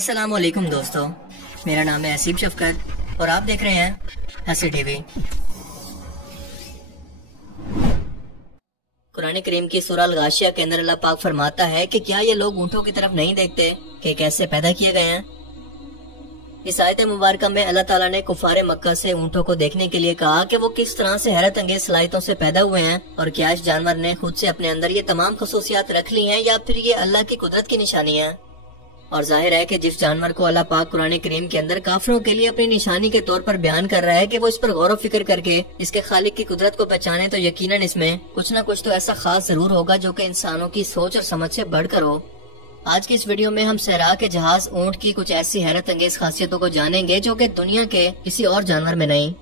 अस्सलाम वालेकुम दोस्तों, मेरा नाम है हसीब शफकत और आप देख रहे हैं हसी टीवी। कुरान करीम की सूरह अल-गाशिया के अंदर अल्लाह पाक फरमाता है कि क्या ये लोग ऊँटों की तरफ नहीं देखते कि कैसे पैदा किए गए हैं। इस आयत मुबारक में अल्लाह ताला ने कुफारे मक्का से ऊँटों को देखने के लिए कहा कि वो किस तरह से हैरत अंगेज सलाहियतों से पैदा हुए हैं और क्या इस जानवर ने खुद से अपने अंदर ये तमाम खसूसियात रख ली हैं या फिर ये अल्लाह की कुदरत की निशानी है। और जाहिर है कि जिस जानवर को अल्लाह पाक कुरान करीम के अंदर काफिरों के लिए अपनी निशानी के तौर पर बयान कर रहा है कि वो इस पर गौर फिक्र करके इसके खालिक की कुदरत को पहचाने, तो यकीनन इसमें कुछ न कुछ तो ऐसा खास जरूर होगा जो कि इंसानों की सोच और समझ से बढ़कर हो। आज की इस वीडियो में हम सहरा के जहाज ऊँट की कुछ ऐसी हैरत अंगेज खासियतों को जानेंगे जो कि दुनिया के किसी और जानवर में नहीं।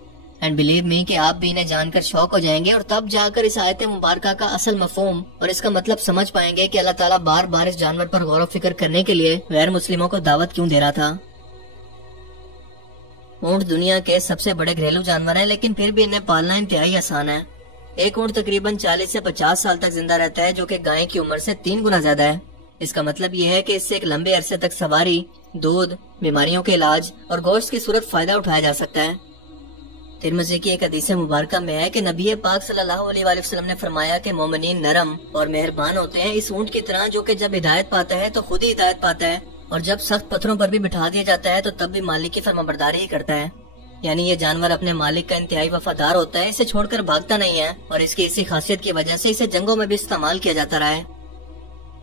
एंड बिलीव मी कि आप भी इन्हें जानकर शौक हो जाएंगे और तब जाकर इस आयत मुबारक का असल मफहूम और इसका मतलब समझ पाएंगे कि अल्लाह ताला बार बार इस जानवर पर गौर फिक्र करने के लिए गैर मुस्लिमों को दावत क्यों दे रहा था। ऊँट दुनिया के सबसे बड़े घरेलू जानवर हैं, लेकिन फिर भी इन्हें पालना इंतहाई आसान है। एक ऊँट तकरीबन 40 से 50 साल तक जिंदा रहता है, जो कि गाय की उम्र से 3 गुना ज्यादा है। इसका मतलब ये है कि इससे एक लंबे अरसे तक सवारी, दूध, बीमारियों के इलाज और गोश्त की सूरत फायदा उठाया जा सकता है। तिरमिज़ी की एक हदीस मुबारक में है कि नबी पाक सल्लल्लाहु अलैहि वसल्लम ने फरमाया कि मोमिनीन नरम और मेहरबान होते हैं इस ऊँट की तरह, जो कि जब हिदायत पाता है तो खुद ही हिदायत पाता है और जब सख्त पत्थरों पर भी बिठा दिया जाता है तो तब भी मालिक की फरमाबरदारी ही करता है। यानी ये जानवर अपने मालिक का इंतहाई वफादार होता है, इसे छोड़कर भागता नहीं है और इसकी इसी खासियत की वजह से इसे जंगों में भी इस्तेमाल किया जाता रहा है।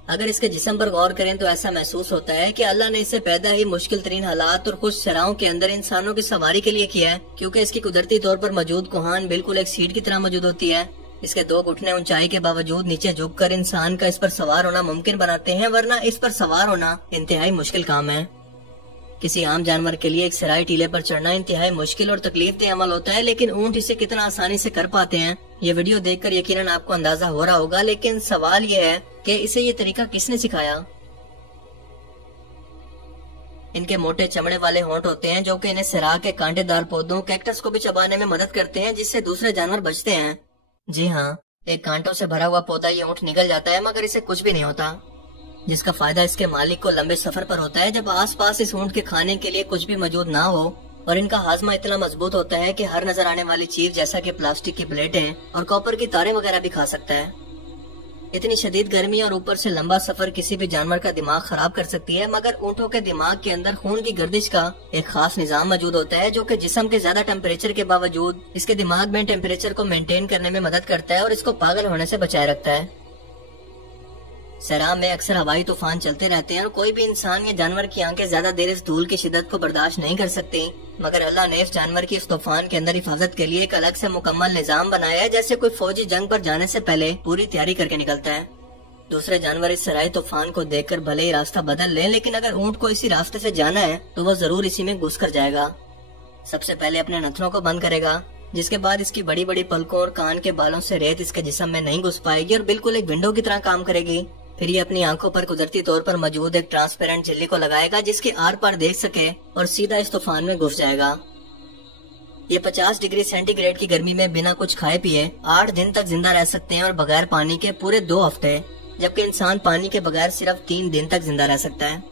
अगर इसके जिस्म पर गौर करें तो ऐसा महसूस होता है कि अल्लाह ने इसे पैदा ही मुश्किल तरीन हालात और खुश सराहों के अंदर इंसानों की सवारी के लिए किया है, क्योंकि इसकी कुदरती तौर पर मौजूद कोहान बिल्कुल एक सीट की तरह मौजूद होती है। इसके 2 घुटने ऊंचाई के बावजूद नीचे झुककर इंसान का इस पर सवार होना मुमकिन बनाते हैं, वरना इस पर सवार होना इंतहाई मुश्किल काम है। किसी आम जानवर के लिए एक सराय टीले पर चढ़ना इंतहाई मुश्किल और तकलीफ देह अमल होता है, लेकिन ऊँट इसे कितना आसानी से कर पाते हैं ये वीडियो देखकर यकीनन आपको अंदाजा हो रहा होगा। लेकिन सवाल ये है कि इसे ये तरीका किसने सिखाया। इनके मोटे चमड़े वाले होंठ होते हैं जो कि इन्हें सराह के कांटेदार पौधों, कैक्टस को भी चबाने में मदद करते हैं, जिससे दूसरे जानवर बचते हैं। जी हाँ, एक कांटों से भरा हुआ पौधा ये ऊँट निगल जाता है मगर इसे कुछ भी नहीं होता, जिसका फायदा इसके मालिक को लंबे सफर पर होता है जब आसपास इस ऊँट के खाने के लिए कुछ भी मौजूद ना हो। और इनका हाजमा इतना मजबूत होता है कि हर नजर आने वाली चीज जैसा कि प्लास्टिक की प्लेटें और कॉपर की तारें वगैरह भी खा सकता है। इतनी शदीद गर्मी और ऊपर से लंबा सफर किसी भी जानवर का दिमाग खराब कर सकती है, मगर ऊँटों के दिमाग के अंदर खून की गर्दिश का एक खास निजाम मौजूद होता है जो कि जिस्म के ज्यादा टेम्परेचर के बावजूद इसके दिमाग में टेम्परेचर को मेंटेन करने में मदद करता है और इसको पागल होने से बचाए रखता है। सहरा में अक्सर हवाई तूफान चलते रहते हैं और कोई भी इंसान या जानवर की आंखें ज्यादा देर इस धूल की शिद्दत को बर्दाश्त नहीं कर सकती, मगर अल्लाह ने इस जानवर की इस तूफान के अंदर हिफाजत के लिए एक अलग से मुकम्मल निजाम बनाया है, जैसे कोई फौजी जंग पर जाने से पहले पूरी तैयारी करके निकलता है। दूसरे जानवर इस सराय तूफान को देखकर भले ही रास्ता बदल लें, लेकिन अगर ऊँट को इसी रास्ते से जाना है तो वह जरूर इसी में घुस कर जाएगा। सबसे पहले अपने नथनों को बंद करेगा, जिसके बाद इसकी बड़ी बड़ी पलकों और कान के बालों से रेत इसके जिस्म में नहीं घुस पाएगी और बिल्कुल एक विंडो की तरह काम करेगी। फिर ये अपनी आंखों पर कुदरती तौर पर मौजूद एक ट्रांसपेरेंट झिल्ली को लगाएगा जिसके आर पार देख सके और सीधा इस तूफान में घुस जाएगा। ये 50 डिग्री सेंटीग्रेड की गर्मी में बिना कुछ खाए पिए 8 दिन तक जिंदा रह सकते हैं और बगैर पानी के पूरे 2 हफ्ते, जबकि इंसान पानी के बगैर सिर्फ 3 दिन तक जिंदा रह सकता है।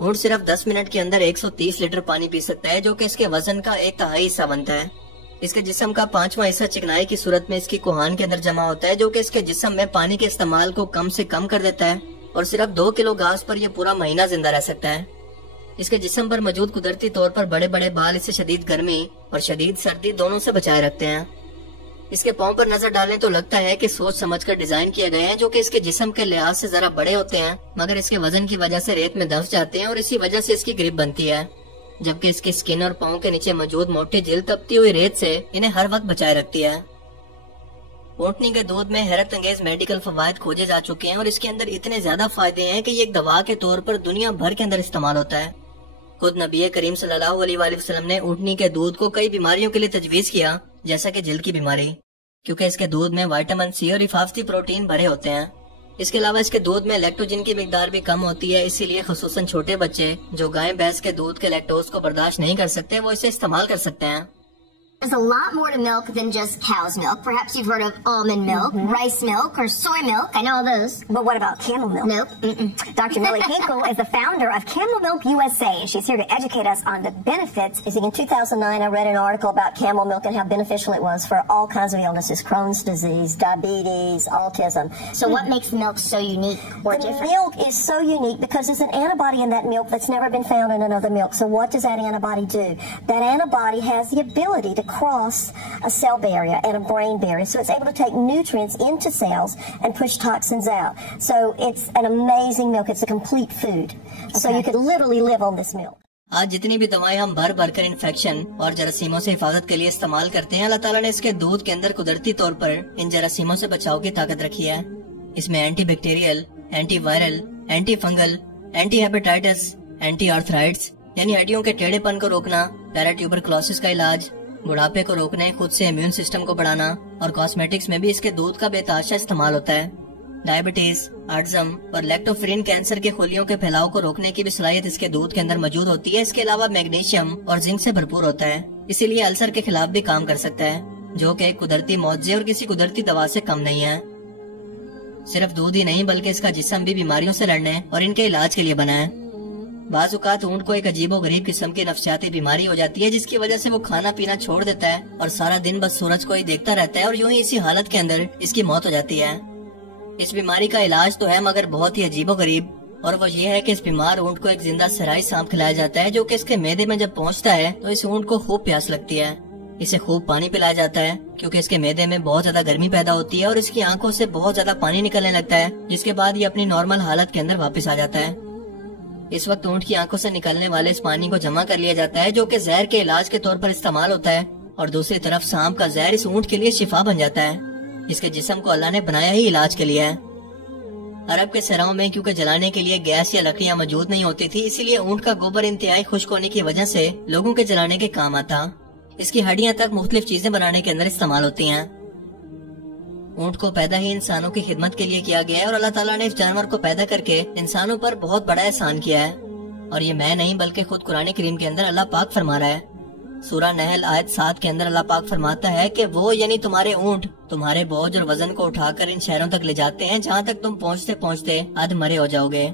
ऊँट सिर्फ 10 मिनट के अंदर 130 लीटर पानी पी सकता है, जो कि इसके वजन का 1/3 हिस्सा बनता है। इसके जिस्म का 5वां हिस्सा चिकनाई की सूरत में इसकी कोहान के अंदर जमा होता है, जो कि इसके जिस्म में पानी के इस्तेमाल को कम से कम कर देता है और सिर्फ 2 किलो घास पर यह पूरा महीना जिंदा रह सकता है। इसके जिस्म पर मौजूद कुदरती तौर पर बड़े बड़े बाल इसे शदीद गर्मी और शदीद सर्दी दोनों से बचाए रखते हैं। इसके पाँव पर नजर डालें तो लगता है कि सोच समझकर डिजाइन किए गए हैं, जो कि इसके जिस्म के लिहाज से जरा बड़े होते हैं, मगर इसके वजन की वजह से रेत में दब जाते हैं और इसी वजह से इसकी ग्रिप बनती है, जबकि इसकी स्किन और पाँव के नीचे मौजूद मोटी झिल तपती हुई रेत से इन्हें हर वक्त बचाए रखती है। ऊँटनी के दूध में हैरत अंगेज मेडिकल फवायद खोजे जा चुके हैं और इसके अंदर इतने ज्यादा फायदे हैं कि ये एक दवा के तौर पर दुनिया भर के अंदर इस्तेमाल होता है। खुद नबी करीम सल्लल्लाहु अलैहि वसल्लम ने ऊँटनी के दूध को कई बीमारियों के लिए तजवीज किया, जैसा कि दिल की बीमारी, क्योंकि इसके दूध में विटामिन सी और हिफाजती प्रोटीन भरे होते हैं। इसके अलावा इसके दूध में लैक्टोजिन की मिकदार भी कम होती है, इसीलिए खुसूसन छोटे बच्चे जो गाय भैंस के दूध के लैक्टोज को बर्दाश्त नहीं कर सकते वो इसे इस्तेमाल कर सकते हैं। There's a lot more to milk than just cow's milk. Perhaps you've heard of almond milk, rice milk, or soy milk. I know all those. But what about camel milk? Nope. Dr. Millie Hinkle is the founder of Camel Milk USA, and she's here to educate us on the benefits. You see, in 2009, I read an article about camel milk and how beneficial it was for all kinds of illnesses, Crohn's disease, diabetes, autism. So what makes milk so unique or different? The milk is so unique because there's an antibody in that milk that's never been found in another milk. So what does that antibody do? That antibody has the ability to cross a cell barrier and a brain barrier, so it's able to take nutrients into cells and push toxins out. So it's an amazing milk. It's a complete food. So you could literally live on this milk. आज जितनी भी दवाएं हम भर भर कर infection और जरासीमों से हिफाजत के लिए इस्तेमाल करते हैं, अल्लाह ताला ने इसके दूध के अंदर कुदरती तौर पर इन जरासीमों से बचाव की ताकत रखी है। इसमें anti bacterial, anti viral, anti fungal, anti hepatitis, anti arthritis यानी हड्डियों के टेढ़ेपन को रोकना, पैराट्यूबरक्लोसिस का इलाज, बुढ़ापे को रोकने, खुद से इम्यून सिस्टम को बढ़ाना और कॉस्मेटिक्स में भी इसके दूध का बेतहाशा इस्तेमाल होता है। डायबिटीज, ऑटिज्म और लैक्टोफेरिन कैंसर के खुलियों के फैलाव को रोकने की भी सलाहियत इसके दूध के अंदर मौजूद होती है। इसके अलावा मैग्नीशियम और जिंक से भरपूर होता है, इसीलिए अल्सर के खिलाफ भी काम कर सकता है, जो कि एक कुदरती मुआवजे और किसी कुदरती दवा से कम नहीं है। सिर्फ दूध ही नहीं बल्कि इसका जिस्म भी बीमारियों से लड़ने और इनके इलाज के लिए बना है। बाज़ औक़ात ऊँट को एक अजीबो गरीब किस्म की नफ्सियाती बीमारी हो जाती है, जिसकी वजह से वो खाना पीना छोड़ देता है और सारा दिन बस सूरज को ही देखता रहता है और यूं ही इसी हालत के अंदर इसकी मौत हो जाती है। इस बीमारी का इलाज तो है मगर बहुत ही अजीबो गरीब, और वो ये है कि इस बीमार ऊँट को एक जिंदा सराई सांप खिलाया जाता है, जो कि इसके मैदे में जब पहुँचता है तो इस ऊँट को खूब प्यास लगती है। इसे खूब पानी पिलाया जाता है क्योंकि इसके मैदे में बहुत ज्यादा गर्मी पैदा होती है और इसकी आंखों से बहुत ज्यादा पानी निकलने लगता है, जिसके बाद ये अपनी नॉर्मल हालत के अंदर वापस आ जाता है। इस वक्त ऊँट की आंखों से निकलने वाले इस पानी को जमा कर लिया जाता है, जो कि जहर के इलाज के तौर पर इस्तेमाल होता है, और दूसरी तरफ सांप का जहर इस ऊँट के लिए शिफा बन जाता है। इसके जिस्म को अल्लाह ने बनाया ही इलाज के लिए है। अरब के सहराओं में क्योंकि जलाने के लिए गैस या लकड़ियां मौजूद नहीं होती थी, इसीलिए ऊँट का गोबर इंतहाई खुश्क होने की वजह से लोगों के जलाने के काम आता। इसकी हड्डियां तक मुख्तलिफ चीजें बनाने के अंदर इस्तेमाल होती हैं। ऊँट को पैदा ही इंसानों की खिदमत के लिए किया गया है और अल्लाह ताला ने इस जानवर को पैदा करके इंसानों पर बहुत बड़ा एहसान किया है। और ये मैं नहीं बल्कि खुद कुरान करीम के अंदर अल्लाह पाक फरमा रहा है। सूरह नहल आयत 7 के अंदर अल्लाह पाक फरमाता है कि वो यानी तुम्हारे ऊँट तुम्हारे बोझ और वजन को उठाकर इन शहरों तक ले जाते हैं जहाँ तक तुम पहुँचते पहुँचते अध मरे हो जाओगे।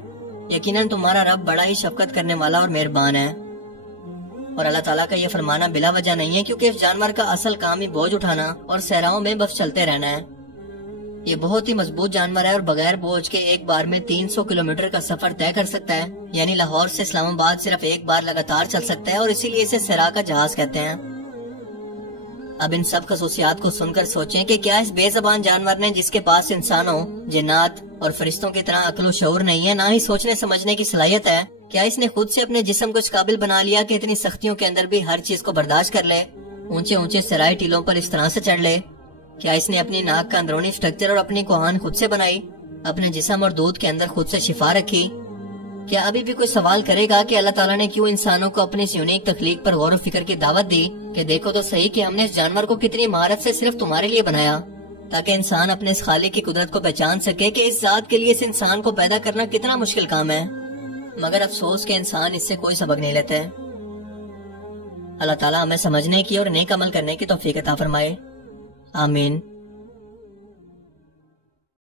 यकीनन तुम्हारा रब बड़ा ही शफकत करने वाला और मेहरबान है। और अल्लाह ताला का ये फरमाना बिला वजह नहीं है, क्योंकि इस जानवर का असल काम ही बोझ उठाना और सहराओं में बस चलते रहना है। ये बहुत ही मजबूत जानवर है और बगैर बोझ के एक बार में 300 किलोमीटर का सफर तय कर सकता है, यानी लाहौर से इस्लामाबाद सिर्फ एक बार लगातार चल सकता है, और इसीलिए इसे सहरा का जहाज कहते हैं। अब इन सब खसूसियात को सुनकर सोचें कि क्या इस बेज़बान जानवर ने, जिसके पास इंसानों, जिन्नात और फरिश्तों की तरह अक्ल शऊर नहीं है, ना ही सोचने समझने की सलाहियत है, क्या इसने खुद से अपने जिस्म को इस काबिल बना लिया कि इतनी सख्तियों के अंदर भी हर चीज को बर्दाश्त कर ले, ऊंचे ऊंचे सराय टीलों पर इस तरह से चढ़ ले? क्या इसने अपनी नाक का अंदरूनी स्ट्रक्चर और अपनी कोहान खुद से बनाई, अपने जिस्म और दूध के अंदर खुद से शिफा रखी? क्या अभी भी कोई सवाल करेगा कि अल्लाह ताला ने क्यों इंसानों को अपनी इस यूनिक तख्लीक पर गौर फिक्र की दावत दी कि देखो तो सही कि हमने इस जानवर को कितनी महारत से सिर्फ तुम्हारे लिए बनाया, ताकि इंसान अपने इस खालिक की कुदरत को पहचान सके कि इस जात के लिए इस इंसान को पैदा करना कितना मुश्किल काम है। मगर अफसोस के इंसान इससे कोई सबक नहीं लेते। अल्लाह ताला हमें समझने की और नेक अमल करने की तौफीक अता फरमाए। आमीन।